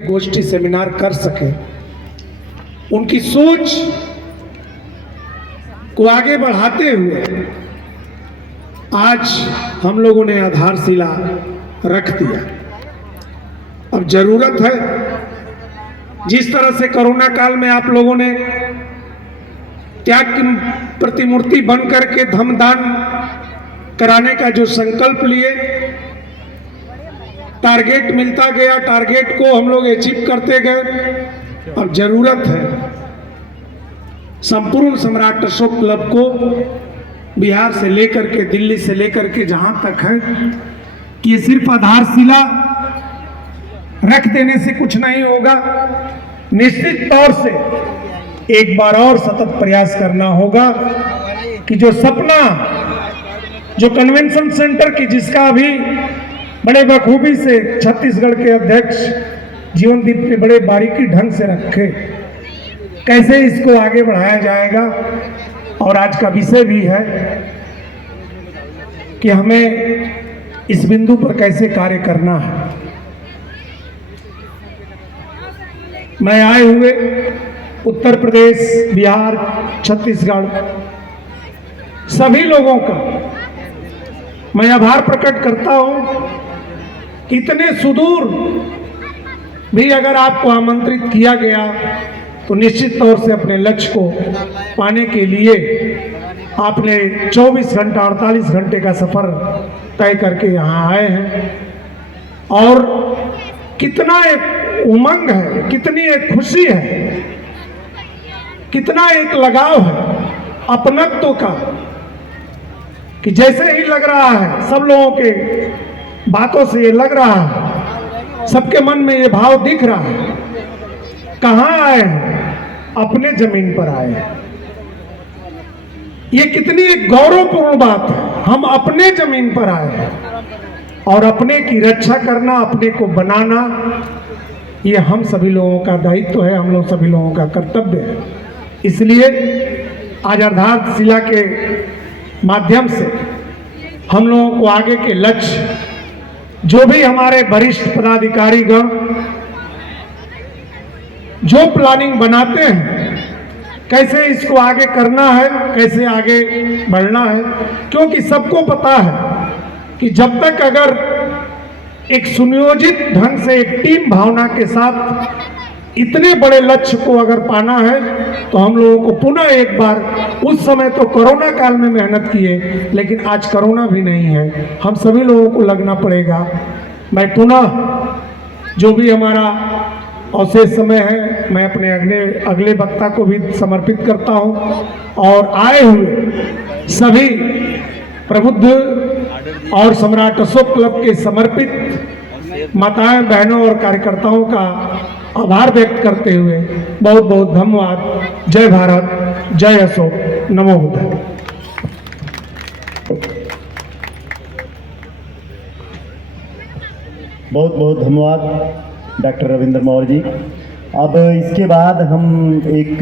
गोष्ठी सेमिनार कर सके, उनकी सोच को आगे बढ़ाते हुए आज हम लोगों ने आधारशिला रख दिया। अब जरूरत है, जिस तरह से कोरोना काल में आप लोगों ने त्याग की प्रतिमूर्ति बन करके धम्मदान कराने का जो संकल्प लिए, टारगेट मिलता गया, टारगेट को हम लोग अचीव करते गए। अब जरूरत है संपूर्ण सम्राट अशोक क्लब को बिहार से लेकर के दिल्ली से लेकर के जहां तक है कि ये सिर्फ आधारशिला रख देने से कुछ नहीं होगा। निश्चित तौर से एक बार और सतत प्रयास करना होगा कि जो सपना जो कन्वेंशन सेंटर की, जिसका अभी बड़े बखूबी से छत्तीसगढ़ के अध्यक्ष जीवनदीप ने बड़े बारीकी ढंग से रखे, कैसे इसको आगे बढ़ाया जाएगा। और आज का विषय भी है कि हमें इस बिंदु पर कैसे कार्य करना है। मैं आए हुए उत्तर प्रदेश, बिहार, छत्तीसगढ़ सभी लोगों का मैं आभार प्रकट करता हूं। इतने सुदूर भी अगर आपको आमंत्रित किया गया तो निश्चित तौर से अपने लक्ष्य को पाने के लिए आपने 24 घंटा 48 घंटे का सफर तय करके यहाँ आए हैं। और कितना एक उमंग है, कितनी एक खुशी है, कितना एक लगाव है अपनत्व का, कि जैसे ही लग रहा है, सब लोगों के बातों से ये लग रहा है, सबके मन में ये भाव दिख रहा है। कहाँ आए हैं? अपने जमीन पर आए हैं। ये कितनी एक गौरवपूर्ण बात है। हम अपने जमीन पर आए हैं और अपने की रक्षा करना, अपने को बनाना, ये हम सभी लोगों का दायित्व है, हम लोग सभी लोगों का कर्तव्य है। इसलिए आज आधारशिला के माध्यम से हम लोगों को आगे के लक्ष्य, जो भी हमारे वरिष्ठ पदाधिकारीगण जो प्लानिंग बनाते हैं, कैसे इसको आगे करना है, कैसे आगे बढ़ना है, क्योंकि सबको पता है कि जब तक अगर एक सुनियोजित ढंग से एक टीम भावना के साथ इतने बड़े लक्ष्य को अगर पाना है, तो हम लोगों को पुनः एक बार, उस समय तो कोरोना काल में मेहनत किए, लेकिन आज कोरोना भी नहीं है, हम सभी लोगों को लगना पड़ेगा। मैं पुनः जो भी हमारा अवशेष समय है, मैं अपने अगले वक्ता को भी समर्पित करता हूं। और आए हुए सभी प्रबुद्ध और सम्राट अशोक क्लब के समर्पित माताएं, बहनों और कार्यकर्ताओं का आभार व्यक्त करते हुए बहुत बहुत धन्यवाद। जय भारत, जय अशोक, नमो बुद्धाय। बहुत बहुत धन्यवाद डॉक्टर रविंद्र मौर्य जी। अब इसके बाद हम एक